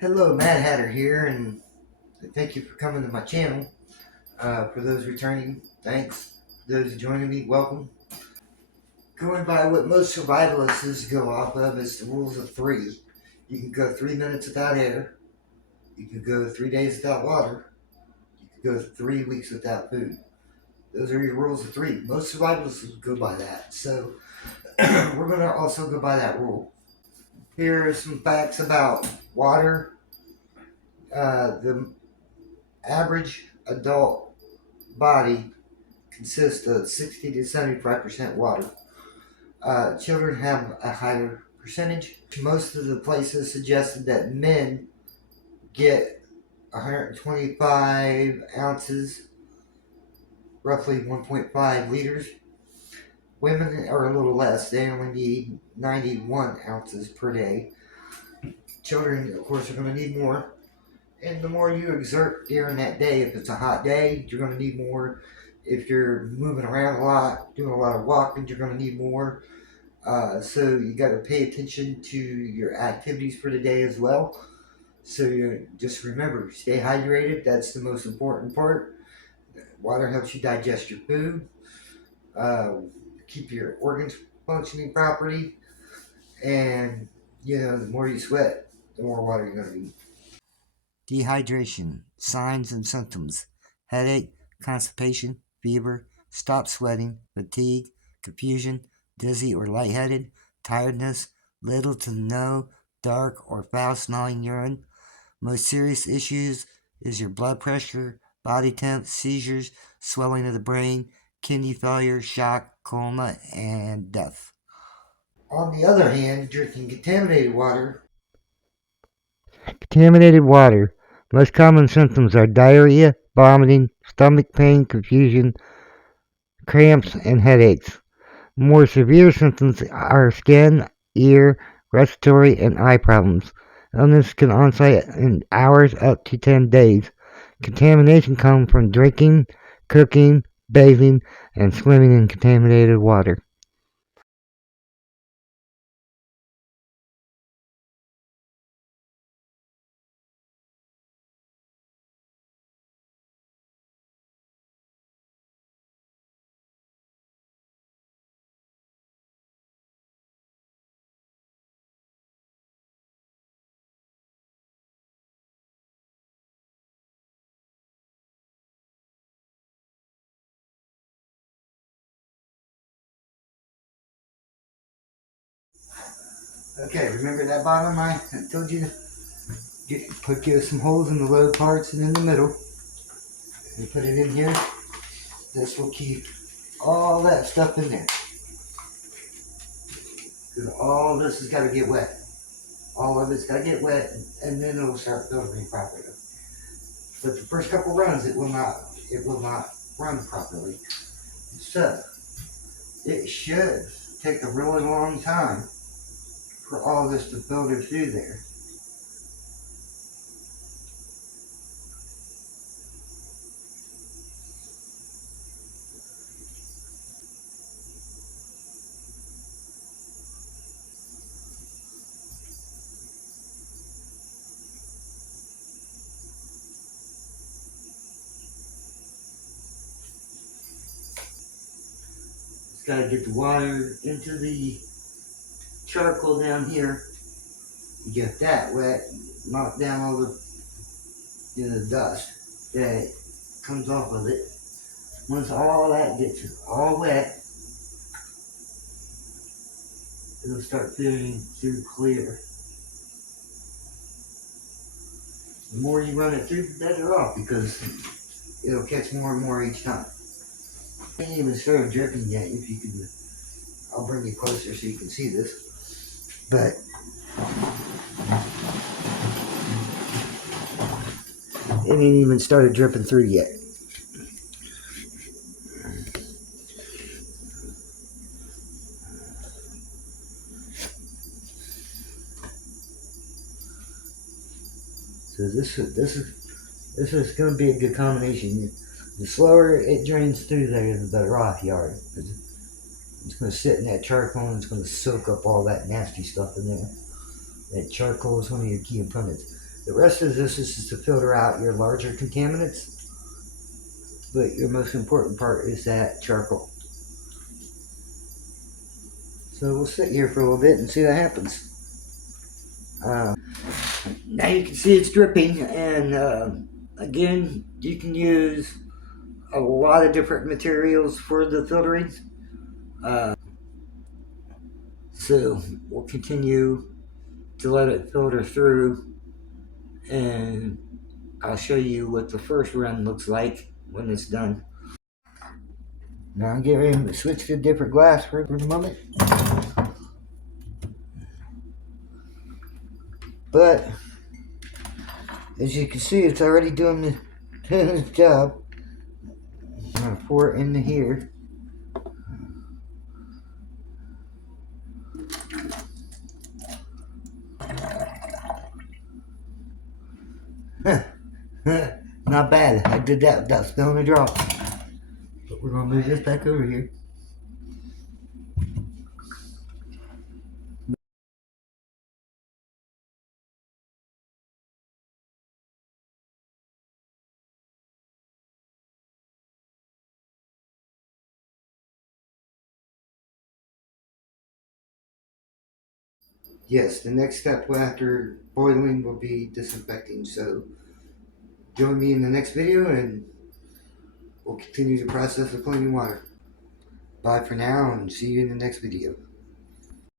Hello, Mad Hatter here, and thank you for coming to my channel. For those returning, thanks. For those joining me, welcome. Going by what most survivalists go off of is the rules of three. You can go 3 minutes without air. You can go 3 days without water. You can go 3 weeks without food. Those are your rules of three. Most survivalists go by that. So we're going to also go by that rule. Here are some facts about water. The average adult body consists of 60 to 75% water. Children have a higher percentage. Most of the places suggested that men get 125 ounces, roughly 1.5 liters. Women are a little less, they only need 91 ounces per day. Children, of course, are going to need more. And the more you exert during that day, if it's a hot day, you're going to need more. If you're moving around a lot, doing a lot of walking, you're going to need more. So you got to pay attention to your activities for the day as well. So you just remember, stay hydrated. That's the most important part. Water helps you digest your food, uh, keep your organs functioning properly, and the more you sweat, the more water you're going to need. Dehydration, signs and symptoms: headache, constipation, fever, stop sweating, fatigue, confusion, dizzy or lightheaded, tiredness, little to no dark or foul smelling urine. Most serious issues is your blood pressure, body temp, seizures, swelling of the brain, kidney failure, shock, coma, and death. On the other hand, drinking contaminated water. Most common symptoms are diarrhea, vomiting, stomach pain, confusion, cramps, and headaches. More severe symptoms are skin, ear, respiratory, and eye problems. Illness can onset in hours up to 10 days. Contamination comes from drinking, cooking, bathing, and swimming in contaminated water. Okay, remember that bottom I told you to put some holes in the low parts and in the middle. And put it in here. This will keep all that stuff in there. Because all this has got to get wet. All of it's got to get wet, and then it'll start filtering properly. But the first couple runs, it will not run properly. So it should take a really long time for all this to filter through there. It's got to get the water into the charcoal down here. You get that wet, knock down all the dust that comes off of it. Once all that gets all wet, it'll start filtering through clear. The more you run it through, the better off, because it'll catch more and more each time. I ain't even started dripping yet. If you could, I'll bring you closer so you can see this. But it ain't even started dripping through yet. So this is going to be a good combination. The slower it drains through there, the better off you are. It's going to sit in that charcoal and it's going to soak up all that nasty stuff in there. That charcoal is one of your key components. The rest of this is to filter out your larger contaminants, but your most important part is that charcoal. So we'll sit here for a little bit and see what happens. Now you can see it's dripping, and again, you can use a lot of different materials for the filtering. So we'll continue to let it filter through, and I'll show you what the first run looks like when it's done. Now I'm getting ready to switch to a different glass for the moment. But as you can see, it's already doing the job. I'm gonna pour it into here. Not bad. I did that without spilling a drop. But we're gonna move this back over here. Yes, the next step after boiling will be disinfecting. So join me in the next video and we'll continue the process of cleaning water. Bye for now and see you in the next video.